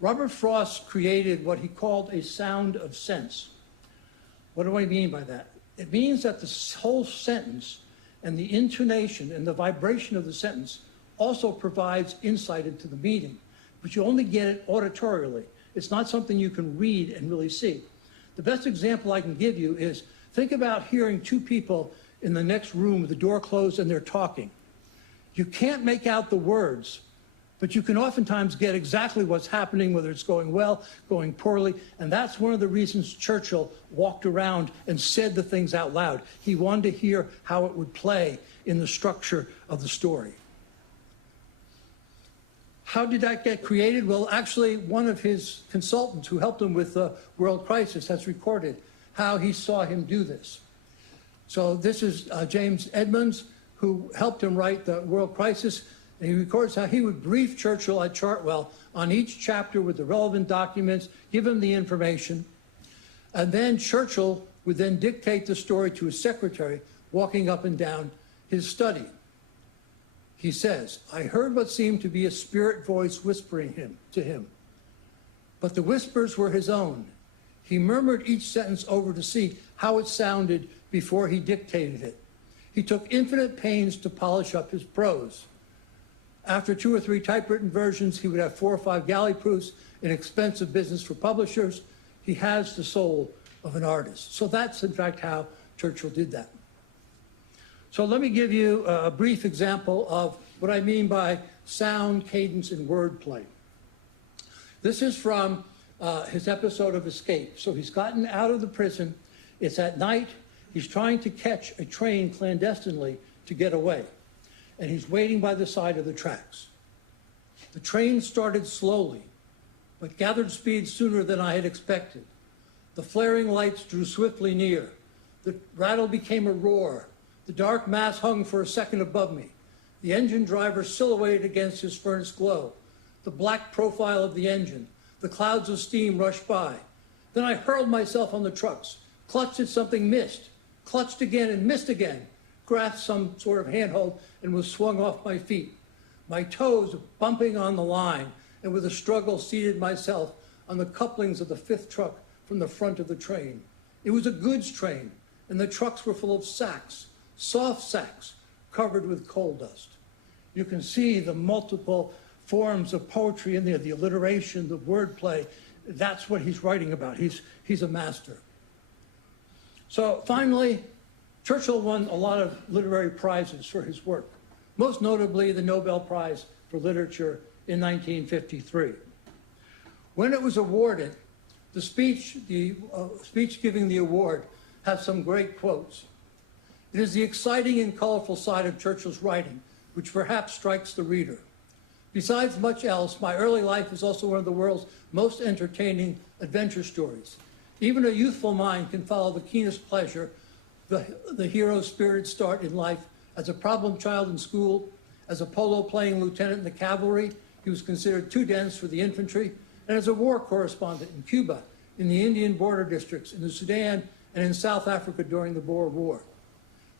Robert Frost created what he called a sound of sense. What do I mean by that? It means that the whole sentence and the intonation and the vibration of the sentence also provides insight into the meaning, but you only get it auditorially. It's not something you can read and really see. The best example I can give you is think about hearing 2 people in the next room with the door closed and they're talking. You can't make out the words, but you can oftentimes get exactly what's happening, whether it's going well, going poorly, and that's one of the reasons Churchill walked around and said the things out loud. He wanted to hear how it would play in the structure of the story. How did that get created? Well, actually, one of his consultants who helped him with the World Crisis has recorded how he saw him do this. So this is James Edmonds, who helped him write the World Crisis. And he records how he would brief Churchill at Chartwell on each chapter with the relevant documents, give him the information. And then Churchill would then dictate the story to his secretary, walking up and down his study. He says, "I heard what seemed to be a spirit voice whispering to him. But the whispers were his own. He murmured each sentence over to see how it sounded before he dictated it. He took infinite pains to polish up his prose. After 2 or 3 typewritten versions, he would have 4 or 5 galley proofs, an expensive business for publishers. He has the soul of an artist." So that's, in fact, how Churchill did that. So let me give you a brief example of what I mean by sound, cadence, and wordplay. This is from his episode of Escape. So he's gotten out of the prison. It's at night. He's trying to catch a train clandestinely to get away. And he's waiting by the side of the tracks. The train started slowly, but gathered speed sooner than I had expected. The flaring lights drew swiftly near. The rattle became a roar. The dark mass hung for a second above me. The engine driver silhouetted against his furnace glow. The black profile of the engine. The clouds of steam rushed by. Then I hurled myself on the trucks, clutched at something, missed, clutched again and missed again, grasped some sort of handhold and was swung off my feet. My toes bumping on the line, and with a struggle seated myself on the couplings of the fifth truck from the front of the train. It was a goods train, and the trucks were full of sacks, soft sacks, covered with coal dust. You can see the multiple forms of poetry in there, the alliteration, the wordplay. That's what he's writing about. He's a master. So finally, Churchill won a lot of literary prizes for his work, most notably the Nobel Prize for Literature in 1953. When it was awarded, the speech giving the award has some great quotes. It is the exciting and colorful side of Churchill's writing which perhaps strikes the reader. Besides much else, my early life is also one of the world's most entertaining adventure stories. Even a youthful mind can follow the keenest pleasure the hero's spirited start in life as a problem child in school, as a polo-playing lieutenant in the cavalry. He was considered too dense for the infantry, and as a war correspondent in Cuba, in the Indian border districts, in the Sudan, and in South Africa during the Boer War.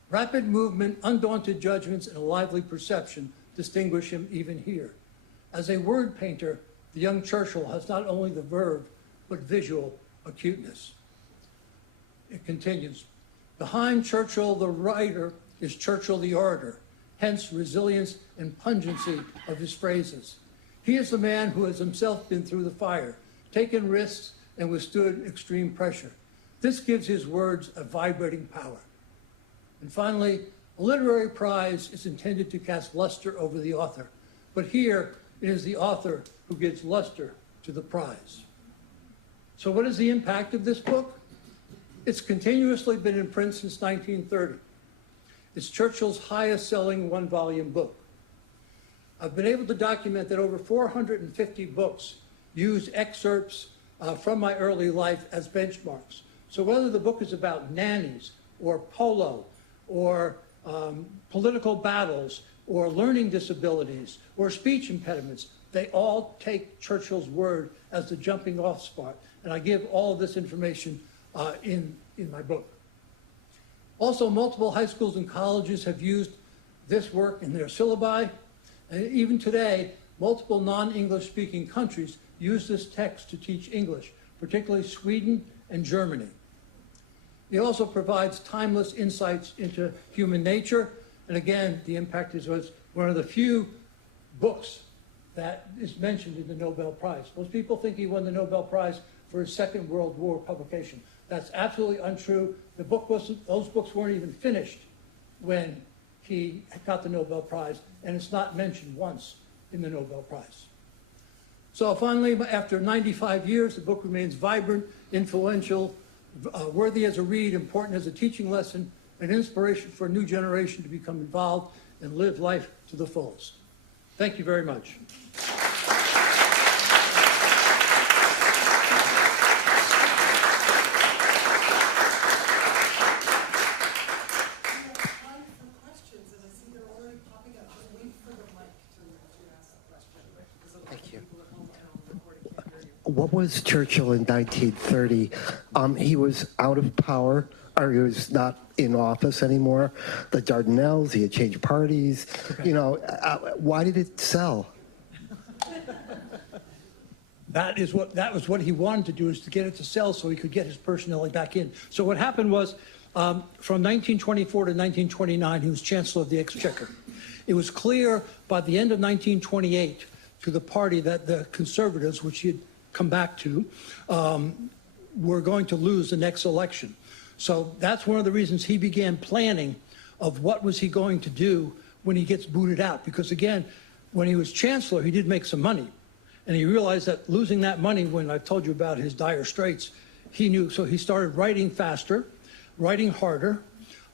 Rapid movement, undaunted judgments, and a lively perception distinguish him even here. As a word painter, the young Churchill has not only the verve, but visual acuteness. It continues. Behind Churchill, the writer, is Churchill, the orator, hence resilience and pungency of his phrases. He is the man who has himself been through the fire, taken risks, and withstood extreme pressure. This gives his words a vibrating power. And finally, a literary prize is intended to cast luster over the author, but here it is the author who gives luster to the prize. So what is the impact of this book? It's continuously been in print since 1930. It's Churchill's highest-selling one-volume book. I've been able to document that over 450 books use excerpts from my early life as benchmarks. So whether the book is about nannies or polo or political battles or learning disabilities or speech impediments, they all take Churchill's word as the jumping off spot. And I give all of this information in my book. Also, multiple high schools and colleges have used this work in their syllabi. And even today, multiple non-English speaking countries use this text to teach English, particularly Sweden and Germany. It also provides timeless insights into human nature. And again, the impact was one of the few books that is mentioned in the Nobel Prize. Most people think he won the Nobel Prize for his Second World War publication. That's absolutely untrue. Those books weren't even finished when he got the Nobel Prize, and it's not mentioned once in the Nobel Prize. So finally, after 95 years, the book remains vibrant, influential, worthy as a read, important as a teaching lesson, an inspiration for a new generation to become involved and live life to the fullest. Thank you very much. What was Churchill in 1930? He was out of power, or he was not in office anymore. The Dardanelles, he had changed parties. Okay. You know, why did it sell? That was what he wanted to do, is to get it to sell so he could get his personality back in. So what happened was, from 1924 to 1929, he was Chancellor of the Exchequer. It was clear by the end of 1928 to the party that the Conservatives, which he had come back to, were going to lose the next election. So that's one of the reasons he began planning of what was he going to do when he gets booted out. Because again, when he was chancellor, he did make some money. And he realized that losing that money, when I told you about his dire straits, he knew. So he started writing faster, writing harder.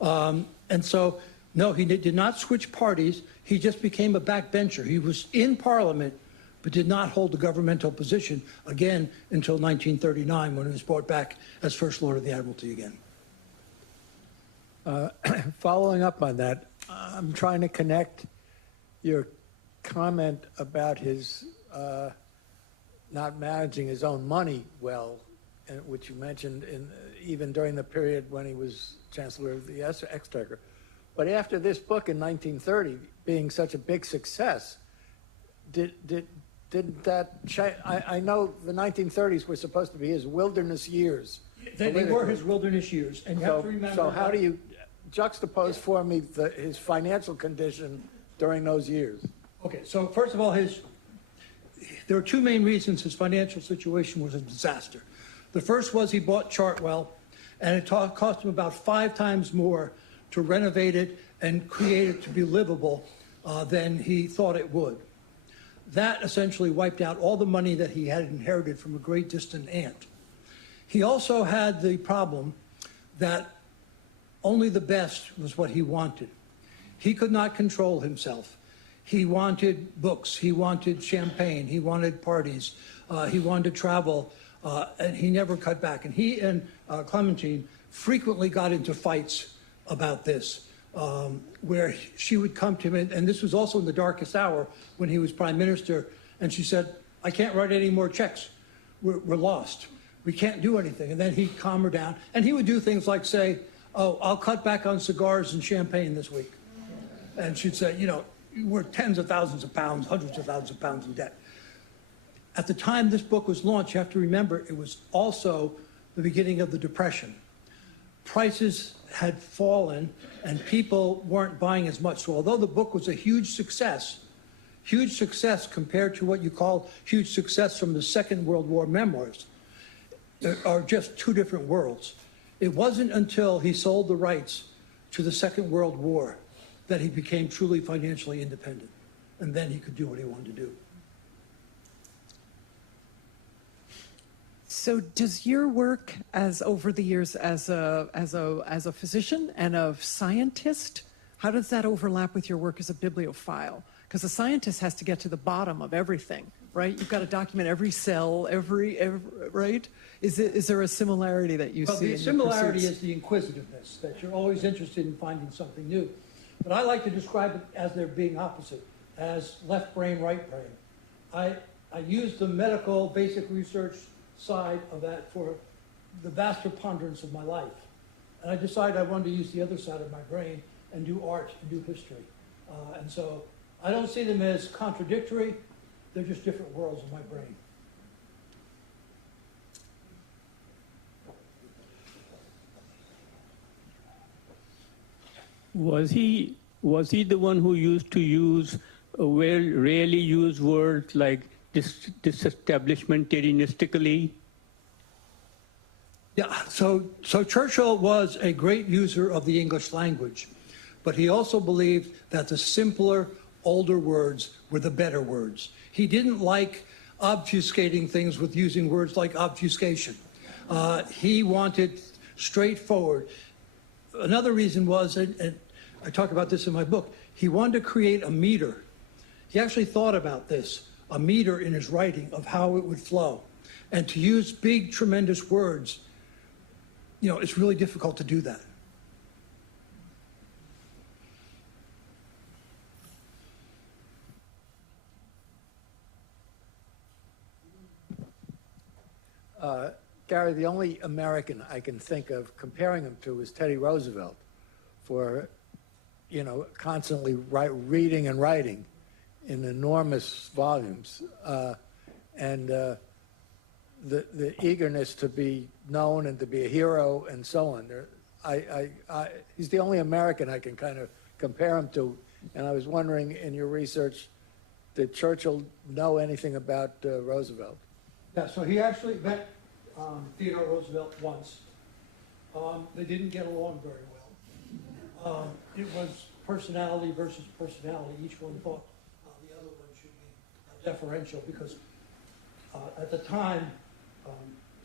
And so, no, he did not switch parties. He just became a backbencher. He was in Parliament, but did not hold a governmental position again until 1939, when he was brought back as First Lord of the Admiralty again. Following up on that, I'm trying to connect your comment about his not managing his own money well, which you mentioned even during the period when he was Chancellor of the Exchequer. But after this book in 1930 being such a big success, didn't that change? I know the 1930s were supposed to be his wilderness years. They were his wilderness years, and you have to remember. So how do you juxtapose for me his financial condition during those years? Okay, so first of all, there were two main reasons his financial situation was a disaster. The first was he bought Chartwell, and it cost him about 5 times more to renovate it and create it to be livable than he thought it would. That essentially wiped out all the money that he had inherited from a great distant aunt. He also had the problem that only the best was what he wanted. He could not control himself. He wanted books, he wanted champagne, he wanted parties, he wanted to travel, and he never cut back. And he and Clementine frequently got into fights about this, where she would come to him, and this was also in the darkest hour when he was prime minister, and she said, I can't write any more checks. We're lost. We can't do anything. And then he'd calm her down, and he would do things like say, oh, I'll cut back on cigars and champagne this week. And she'd say, you know, we're tens of thousands of pounds, hundreds of thousands of pounds in debt. At the time this book was launched, you have to remember, it was also the beginning of the Depression. Prices had fallen and people weren't buying as much. So although the book was a huge success compared to what you call huge success from the Second World War memoirs, are just two different worlds. It wasn't until he sold the rights to the Second World War that he became truly financially independent. And then he could do what he wanted to do. So does your work over the years as a physician and a scientist, how does that overlap with your work as a bibliophile? Because a scientist has to get to the bottom of everything, right? You've got to document every cell, every right? Is there a similarity that you see in your pursuits? Well, the similarity is the inquisitiveness, that you're always interested in finding something new. But I like to describe it as they're being opposite, as left brain, right brain. I use the medical basic research side of that for the vast preponderance of my life. And I decided I wanted to use the other side of my brain and do art and do history. And so I don't see them as contradictory. They're just different worlds of my brain. Was he the one who used to use rarely used words like disestablishmentarianistically? Yeah, so Churchill was a great user of the English language, but he also believed that the simpler, older words were the better words. He didn't like obfuscating things with using words like obfuscation. He wanted straightforward. Another reason was, and I talk about this in my book, he wanted to create a meter. He actually thought about this, a meter in his writing of how it would flow. And to use big, tremendous words, you know, it's really difficult to do that. Gary, the only American I can think of comparing him to is Teddy Roosevelt for, you know, constantly reading and writing in enormous volumes, and the eagerness to be known and to be a hero and so on. He's the only American I can kind of compare him to, and I was wondering, in your research, did Churchill know anything about Roosevelt? Yeah, so he actually met Theodore Roosevelt once. They didn't get along very well. It was personality versus personality. Each one thought the other one should be deferential because at the time,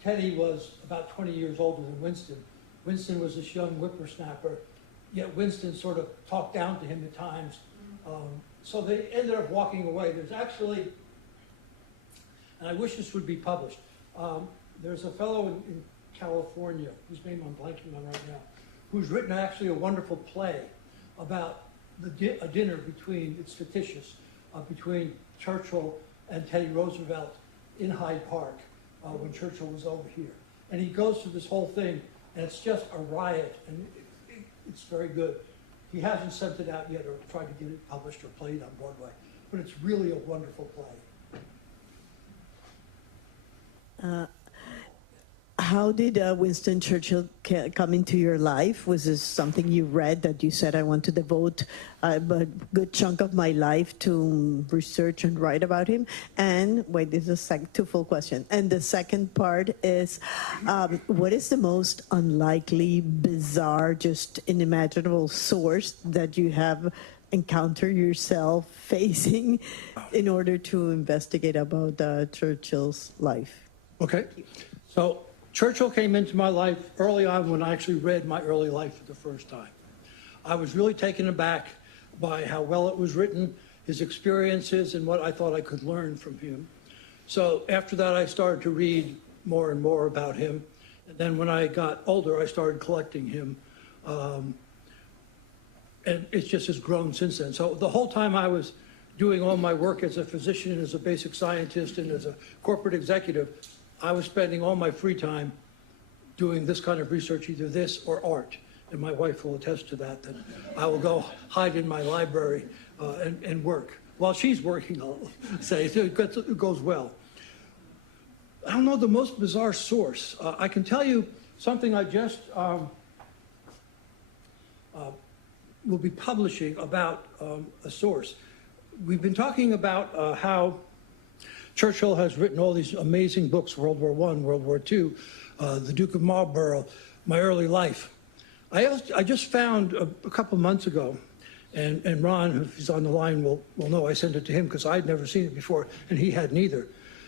Teddy was about 20 years older than Winston. Winston was this young whippersnapper, yet Winston sort of talked down to him at times. So they ended up walking away. There's actually, and I wish this would be published, there's a fellow in California, whose name I'm blanking on right now, who's written actually a wonderful play about a dinner between, it's fictitious, between Churchill and Teddy Roosevelt in Hyde Park when Churchill was over here. And he goes through this whole thing, and it's just a riot, and it's very good. He hasn't sent it out yet or tried to get it published or played on Broadway, but it's really a wonderful play. How did Winston Churchill come into your life? Was this something you read that you said, I want to devote a good chunk of my life to research and write about him? And wait, this is a twofold question. And the second part is, what is the most unlikely, bizarre, just unimaginable source that you have encountered yourself facing in order to investigate about Churchill's life? Okay, so Churchill came into my life early on when I actually read my early life for the first time. I was really taken aback by how well it was written, his experiences, and what I thought I could learn from him. So after that, I started to read more and more about him. And then when I got older, I started collecting him. And it just has grown since then. So the whole time I was doing all my work as a physician, as a basic scientist, and as a corporate executive, I was spending all my free time doing this kind of research, either this or art. And my wife will attest to that I will go hide in my library and work. While she's working, I'll say, it goes well. I don't know the most bizarre source. I can tell you something I just will be publishing about a source. We've been talking about how Churchill has written all these amazing books, World War I, World War II, The Duke of Marlborough, My Early Life. I just found a couple months ago, and Ron, if he's on the line, will know I sent it to him because I'd never seen it before, and he hadn't either.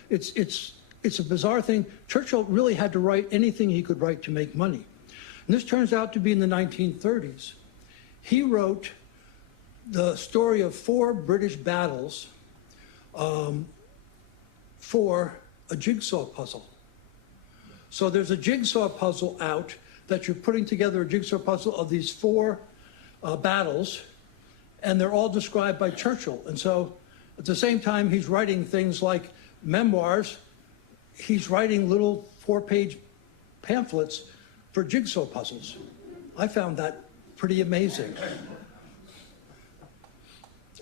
It's a bizarre thing. Churchill really had to write anything he could write to make money. And this turns out to be in the 1930s. He wrote the story of 4 British battles for a jigsaw puzzle. So there's a jigsaw puzzle out that you're putting together, a jigsaw puzzle of these 4 battles, and they're all described by Churchill. And so at the same time he's writing things like memoirs, he's writing little 4-page pamphlets for jigsaw puzzles. I found that pretty amazing.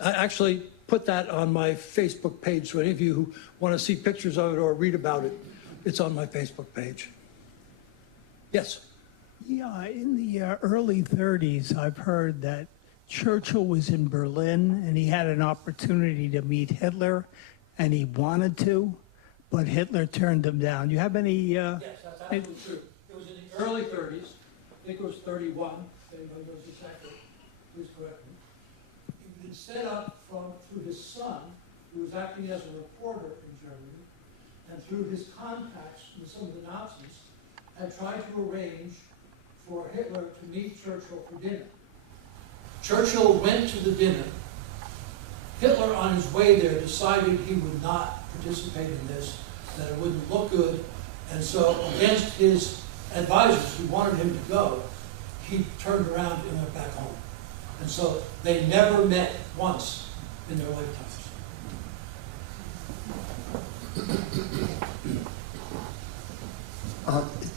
I actually put that on my Facebook page, so any of you who want to see pictures of it or read about it, it's on my Facebook page. Yes? Yeah, in the early 30s, I've heard that Churchill was in Berlin and he had an opportunity to meet Hitler, and he wanted to, but Hitler turned him down. Do you have any... Yes, that's absolutely true. It was in the early 30s. I think it was 31. If anybody knows exactly, please correct me. He'd been set up through his son, who was acting as a reporter in Germany, and through his contacts with some of the Nazis, had tried to arrange for Hitler to meet Churchill for dinner. Churchill went to the dinner. Hitler, on his way there, decided he would not participate in this, that it wouldn't look good, and so against his advisors who wanted him to go, he turned around and went back home. And so they never met once in their lifetimes.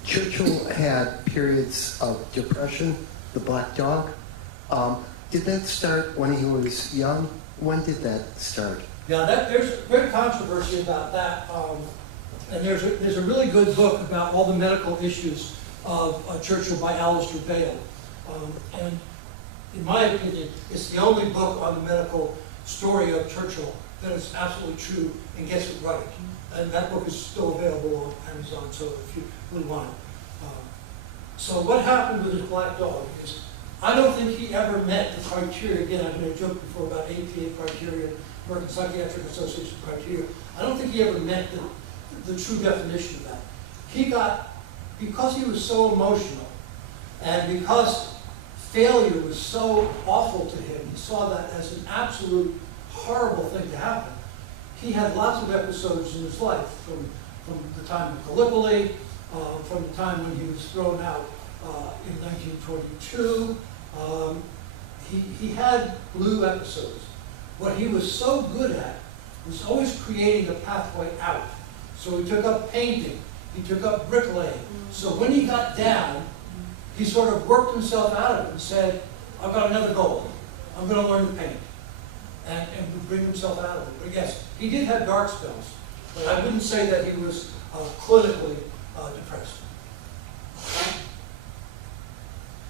Churchill had periods of depression, the Black Dog. Did that start when he was young? When did that start? Yeah, there's great controversy about that. And there's a really good book about all the medical issues of Churchill by Alistair Bale. And in my opinion, it's the only book on the medical story of Churchill that is absolutely true and gets it right. And that book is still available on Amazon, so if you really want it. So what happened with his black dog is, I don't think he ever met the criteria. Again, I've made a joke before about APA criteria, American Psychiatric Association criteria. I don't think he ever met the true definition of that. He got, because he was so emotional, and because failure was so awful to him, he saw that as an absolute horrible thing to happen. He had lots of episodes in his life, from the time of Gallipoli, from the time when he was thrown out in 1922. He had blue episodes. What he was so good at was always creating a pathway out. So he took up painting, he took up bricklaying. So when he got down, he sort of worked himself out of it and said, I've got another goal. I'm going to learn to paint. And would bring himself out of it. But yes, he did have dark spells. But I wouldn't say that he was clinically depressed.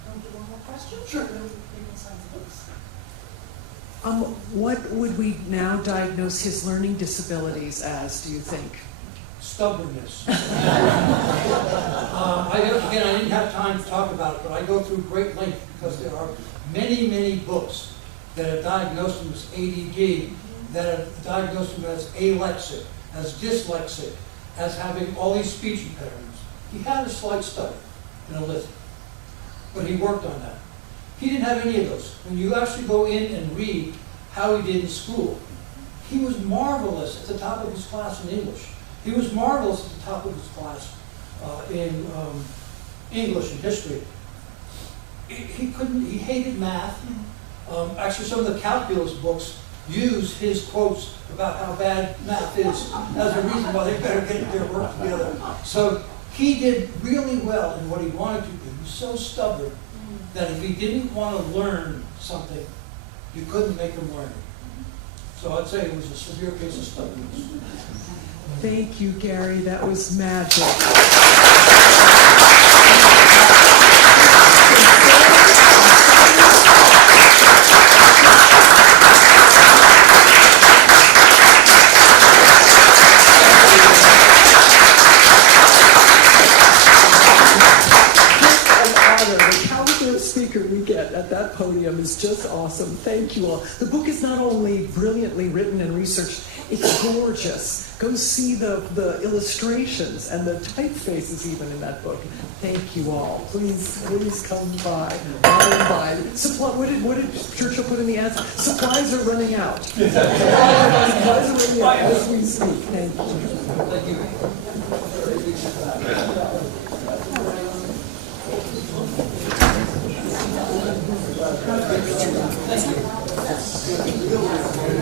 One more question? Sure. What would we now diagnose his learning disabilities as, do you think? Stubbornness. Again, I didn't have time to talk about it, but I go through great length because there are many, many books that have diagnosed him as ADD, that have diagnosed him as alexic, as dyslexic, as having all these speech impediments. He had a slight stutter in a lisp, but he worked on that. He didn't have any of those. When you actually go in and read how he did in school, he was marvelous at the top of his class in English. He was marvelous at the top of his class in English and history. He hated math. Actually, some of the calculus books use his quotes about how bad math is as a reason why they better get their work together. So he did really well in what he wanted to do. He was so stubborn that if he didn't want to learn something, you couldn't make him learn it. So I'd say it was a severe case of stubbornness. Thank you, Gary. That was magic. Speaker we get at that podium is just awesome. Thank you all. The book is not only brilliantly written and researched, it's gorgeous. Go see the illustrations and the typefaces even in that book. Thank you all. Please come by. What did Churchill put in the ads? Supplies are running out. Supplies are running out as we speak. Thank you. Thank you. Thank you.